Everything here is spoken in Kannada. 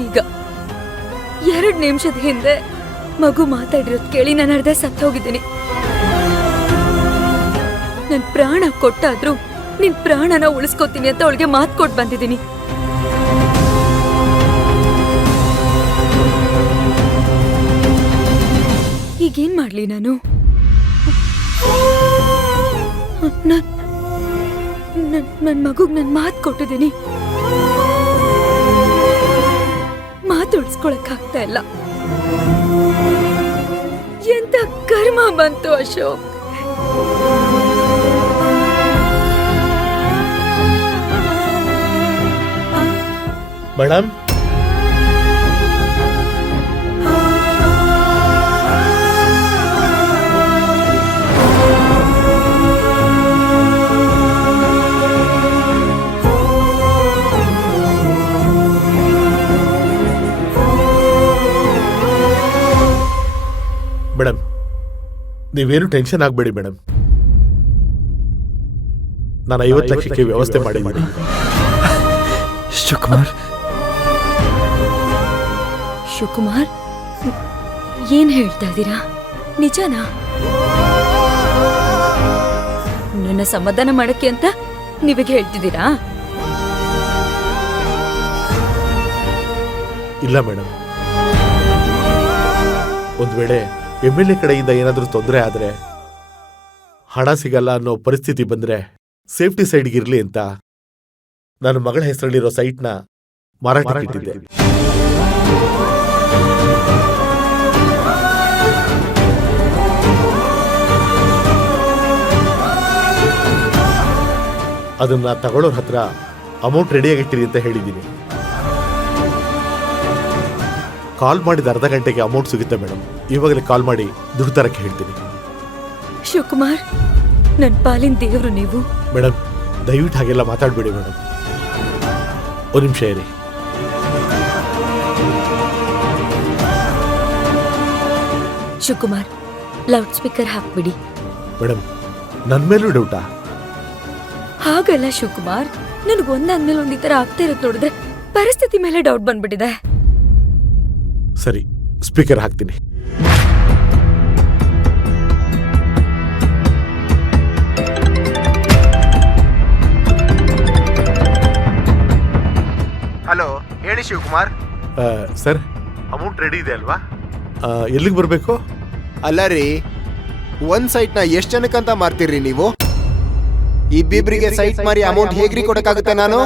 ಈಗ 2 ನಿಮಿಷದ ಹಿಂದೆ ಮಗು ಮಾತಾಡಿರೋದು ಕೇಳಿ ನಾನು ಅರ್ಧ ಸತ್ತೋಗಿದ್ದೀನಿ. ನನ್ ಪ್ರಾಣ ಕೊಟ್ಟಾದ್ರೂ ನಿನ್ ಪ್ರಾಣನ ಉಳಿಸ್ಕೋತೀನಿ ಅಂತ ಅವಳಿಗೆ ಮಾತು ಕೊಟ್ಟು ಬಂದಿದ್ದೀನಿ. ಈಗೇನ್ ಮಾಡ್ಲಿ ನಾನು? ನನ್ ಮಗುಗ್ ನನ್ ಮಾತು ಕೊಟ್ಟಿದ್ದೀನಿ. ಮಾತು ಉಳಿಸ್ಕೊಳಕ್ಕಾಗ್ತಾ ಇಲ್ಲ. ಎಂತ ಕರ್ಮ ಬಂತು ಅಶೋಕ್. ಮೇಡಮ್, ಮೇಡಮ್, ನೀವೇನು ಟೆನ್ಷನ್ ಆಗಬೇಡಿ ಮೇಡಮ್. ನಾನು 50 ಲಕ್ಷಕ್ಕೆ ವ್ಯವಸ್ಥೆ ಮಾಡಿ. ಶಿವಕುಮಾರ್, ಏನ್ ಹೇಳ್ತಾ ಇದ್ದೀರಾ? ನಿಜನಾ? ನನ್ನ ಸಮಾಧಾನ ಮಾಡಕ್ಕೆ ಅಂತ ನೀವೀಗ ಹೇಳ್ತಿದ್ದೀರಾ? ಇಲ್ಲ ಮೇಡಮ್, ಒಂದ್ ವೇಳೆ MLA ಕಡೆಯಿಂದ ಏನಾದರೂ ತೊಂದರೆ ಆದ್ರೆ, ಹಣ ಸಿಗಲ್ಲ ಅನ್ನೋ ಪರಿಸ್ಥಿತಿ ಬಂದ್ರೆ ಸೇಫ್ಟಿ ಸೈಡ್ಗಿರ್ಲಿ ಅಂತ ನನ್ನ ಮಗಳ ಹೆಸರಲ್ಲಿರೋ ಸೈಟ್ನ ಮಾರಾಟಕ್ಕಿಟ್ಟಿದ್ದೆ. ಅದನ್ನ ತಗೊಳ್ಳೋರ್ ಹತ್ರ ಅಮೌಂಟ್ ರೆಡಿಯಾಗಿಟ್ಟಿರಿ ಅಂತ ಹೇಳಿದ್ದೀನಿ. ಕಾಲ್ ಮಾಡಿದ ಅರ್ಧ ಗಂಟೆಗೆ ಅಮೌಂಟ್ ಸಿಗುತ್ತೆ ಮೇಡಮ್. ಇವಾಗಲೇ ಕಾಲ್ ಮಾಡಿ ದುಡ್ಡು ತರಕ್ಕೆ ಹೇಳ್ತೀನಿ. ಶಿವಕುಮಾರ್, ನನ್ನ ಪಾಲಿನ ದೇವರು ನೀವು. ಮೇಡಮ್, ದಯವಿಟ್ಟು ಹಾಗೆಲ್ಲ ಮಾತಾಡಬೇಡಿ ಮೇಡಮ್. ಒಂದು ನಿಮಿಷ ಇರಿ. ಶಿವಕುಮಾರ್, ಲೌಡ್ ಸ್ಪೀಕರ್ ಹಾಕ್ಬಿಡಿ. ಮೇಡಮ್, ನನ್ನ ಮೇಲೂ ಡೌಟಾ? ಹಾಗಲ್ಲ ಶಿವಕುಮಾರ್, ನನಗೊಂದಾದ್ಮೇಲೆ ಒಂದ್ ಈ ತರ ಆಗ್ತಾ ಇರೋದು ನೋಡಿದ್ರೆ ಪರಿಸ್ಥಿತಿ ಮೇಲೆ ಡೌಟ್ ಬಂದ್ಬಿಟ್ಟಿದೆ. ಸರಿ, ಸ್ಪೀಕರ್ ಹಾಕ್ತೀನಿ. ಹಲೋ, ಹೇಳಿ ಶಿವಕುಮಾರ್. ಸರ್, ಅಮೌಂಟ್ ರೆಡಿ ಇದೆ ಅಲ್ವಾ? ಎಲ್ಲಿಗೆ ಬರಬೇಕು? ಅಲ್ಲ ರೀ, ಒಂದ್ ಸೈಟ್ ನ ಎಷ್ಟ್ ಜನಕ್ಕಂತ ಮಾರ್ತೀರಿ ನೀವು? ಇಬ್ಬಿಬ್ರಿಗೆ ಸೈಟ್ ಮಾರಿ ಅಮೌಂಟ್ ಹೇಗ್ರಿ ಕೊಡಕ್ಕಾಗುತ್ತೆ ನಾನು?